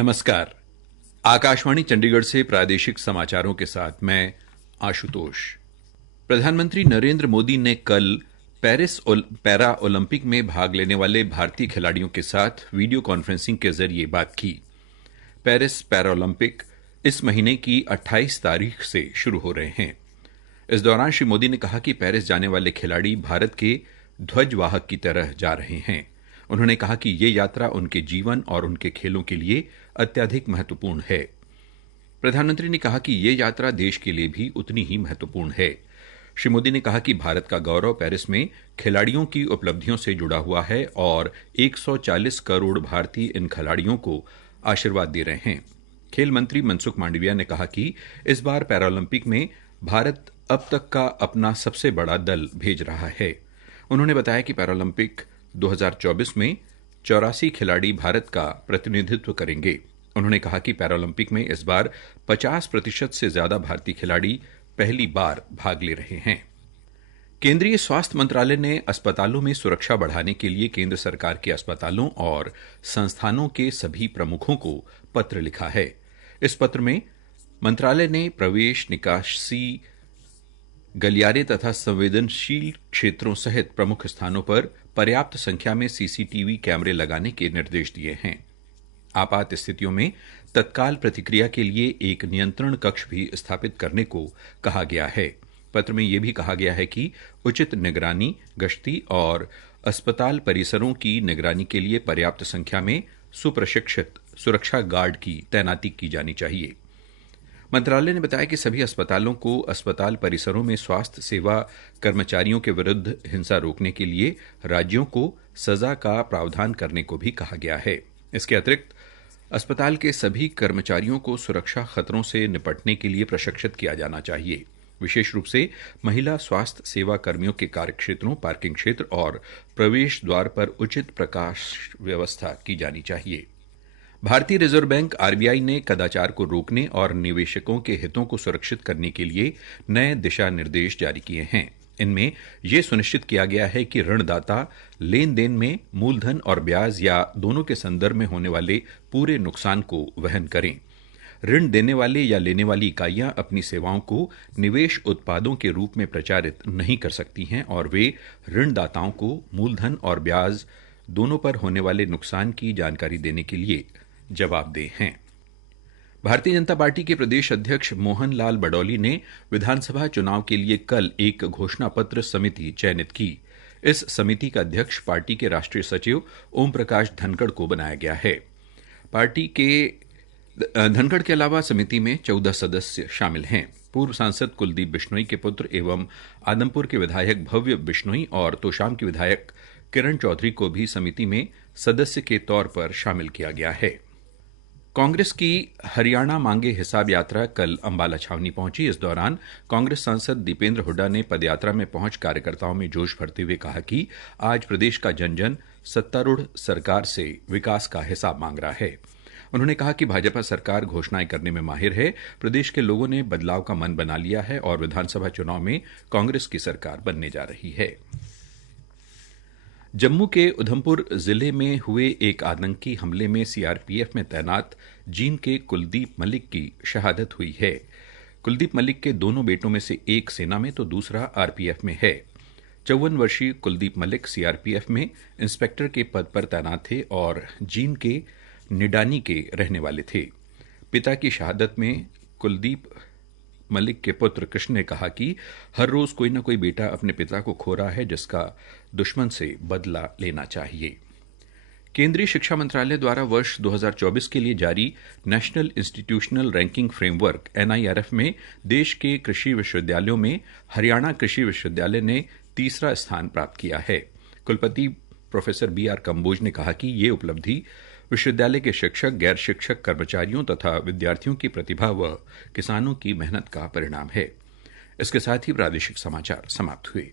नमस्कार। आकाशवाणी चंडीगढ़ से प्रादेशिक समाचारों के साथ मैं आशुतोष। प्रधानमंत्री नरेंद्र मोदी ने कल पेरिस पैरा ओलंपिक में भाग लेने वाले भारतीय खिलाड़ियों के साथ वीडियो कॉन्फ्रेंसिंग के जरिए बात की। पेरिस पैरा ओलंपिक इस महीने की 28 तारीख से शुरू हो रहे हैं। इस दौरान श्री मोदी ने कहा कि पेरिस जाने वाले खिलाड़ी भारत के ध्वजवाहक की तरह जा रहे हैं। उन्होंने कहा कि ये यात्रा उनके जीवन और उनके खेलों के लिए अत्यधिक महत्वपूर्ण है। प्रधानमंत्री ने कहा कि ये यात्रा देश के लिए भी उतनी ही महत्वपूर्ण है। श्री मोदी ने कहा कि भारत का गौरव पेरिस में खिलाड़ियों की उपलब्धियों से जुड़ा हुआ है और 140 करोड़ भारतीय इन खिलाड़ियों को आशीर्वाद दे रहे हैं। खेल मंत्री मनसुख मांडविया ने कहा कि इस बार पैरालंपिक में भारत अब तक का अपना सबसे बड़ा दल भेज रहा है। उन्होंने बताया कि पैरालंपिक 2024 में 84 खिलाड़ी भारत का प्रतिनिधित्व करेंगे। उन्होंने कहा कि पैरालंपिक में इस बार 50% से ज्यादा भारतीय खिलाड़ी पहली बार भाग ले रहे हैं। केंद्रीय स्वास्थ्य मंत्रालय ने अस्पतालों में सुरक्षा बढ़ाने के लिए केंद्र सरकार के अस्पतालों और संस्थानों के सभी प्रमुखों को पत्र लिखा है। इस पत्र में मंत्रालय ने प्रवेश, निकासी, गलियारे तथा संवेदनशील क्षेत्रों सहित प्रमुख स्थानों पर पर्याप्त संख्या में सीसीटीवी कैमरे लगाने के निर्देश दिए हैं। आपात स्थितियों में तत्काल प्रतिक्रिया के लिए एक नियंत्रण कक्ष भी स्थापित करने को कहा गया है। पत्र में यह भी कहा गया है कि उचित निगरानी, गश्ती और अस्पताल परिसरों की निगरानी के लिए पर्याप्त संख्या में सुप्रशिक्षित सुरक्षा गार्ड की तैनाती की जानी चाहिए। मंत्रालय ने बताया कि सभी अस्पतालों को अस्पताल परिसरों में स्वास्थ्य सेवा कर्मचारियों के विरुद्ध हिंसा रोकने के लिए राज्यों को सजा का प्रावधान करने को भी कहा गया है। इसके अतिरिक्त अस्पताल के सभी कर्मचारियों को सुरक्षा खतरों से निपटने के लिए प्रशिक्षित किया जाना चाहिए। विशेष रूप से महिला स्वास्थ्य सेवा कर्मियों के कार्यक्षेत्रों, पार्किंग क्षेत्र और प्रवेश द्वार पर उचित प्रकाश व्यवस्था की जानी चाहिए। भारतीय रिजर्व बैंक आरबीआई ने कदाचार को रोकने और निवेशकों के हितों को सुरक्षित करने के लिए नए दिशा निर्देश जारी किए हैं। इनमें यह सुनिश्चित किया गया है कि ऋणदाता लेन देन में मूलधन और ब्याज या दोनों के संदर्भ में होने वाले पूरे नुकसान को वहन करें। ऋण देने वाले या लेने वाली इकाइयां अपनी सेवाओं को निवेश उत्पादों के रूप में प्रचारित नहीं कर सकती हैं और वे ऋणदाताओं को मूलधन और ब्याज दोनों पर होने वाले नुकसान की जानकारी देने के लिए जवाबदेह हैं। भारतीय जनता पार्टी के प्रदेश अध्यक्ष मोहन लाल बडौली ने विधानसभा चुनाव के लिए कल एक घोषणा पत्र समिति चयनित की। इस समिति का अध्यक्ष पार्टी के राष्ट्रीय सचिव ओम प्रकाश धनखड़ को बनाया गया है। पार्टी के धनखड़ के अलावा समिति में 14 सदस्य शामिल हैं। पूर्व सांसद कुलदीप बिश्नोई के पुत्र एवं आदमपुर के विधायक भव्य बिश्नोई और तोशाम के विधायक किरण चौधरी को भी समिति में सदस्य के तौर पर शामिल किया गया है। कांग्रेस की हरियाणा मांगे हिसाब यात्रा कल अंबाला छावनी पहुंची। इस दौरान कांग्रेस सांसद दीपेंद्र हुड्डा ने पदयात्रा में पहुंच कार्यकर्ताओं में जोश भरते हुए कहा कि आज प्रदेश का जन जन सत्तारूढ़ सरकार से विकास का हिसाब मांग रहा है। उन्होंने कहा कि भाजपा सरकार घोषणाएं करने में माहिर है। प्रदेश के लोगों ने बदलाव का मन बना लिया है और विधानसभा चुनाव में कांग्रेस की सरकार बनने जा रही है। जम्मू के उधमपुर जिले में हुए एक आतंकी हमले में सीआरपीएफ में तैनात जींद के कुलदीप मलिक की शहादत हुई है। कुलदीप मलिक के दोनों बेटों में से एक सेना में तो दूसरा आरपीएफ में है। 54 वर्षीय कुलदीप मलिक सीआरपीएफ में इंस्पेक्टर के पद पर तैनात थे और जींद के निडानी के रहने वाले थे। पिता की शहादत में कुलदीप मलिक के पुत्र कृष्ण ने कहा कि हर रोज कोई न कोई बेटा अपने पिता को खो रहा है, जिसका दुश्मन से बदला लेना चाहिए। केंद्रीय शिक्षा मंत्रालय द्वारा वर्ष 2024 के लिए जारी national institutional ranking framework NIRF में देश के कृषि विश्वविद्यालयों में हरियाणा कृषि विश्वविद्यालय ने तीसरा स्थान प्राप्त किया है। कुलपति प्रोफेसर बीआर कंबोज ने कहा कि ये उपलब्धि विश्वविद्यालय के शिक्षक, गैर शिक्षक कर्मचारियों तथा विद्यार्थियों की प्रतिभा व किसानों की मेहनत का परिणाम है। इसके साथ ही प्रादेशिक समाचार समाप्त हुए।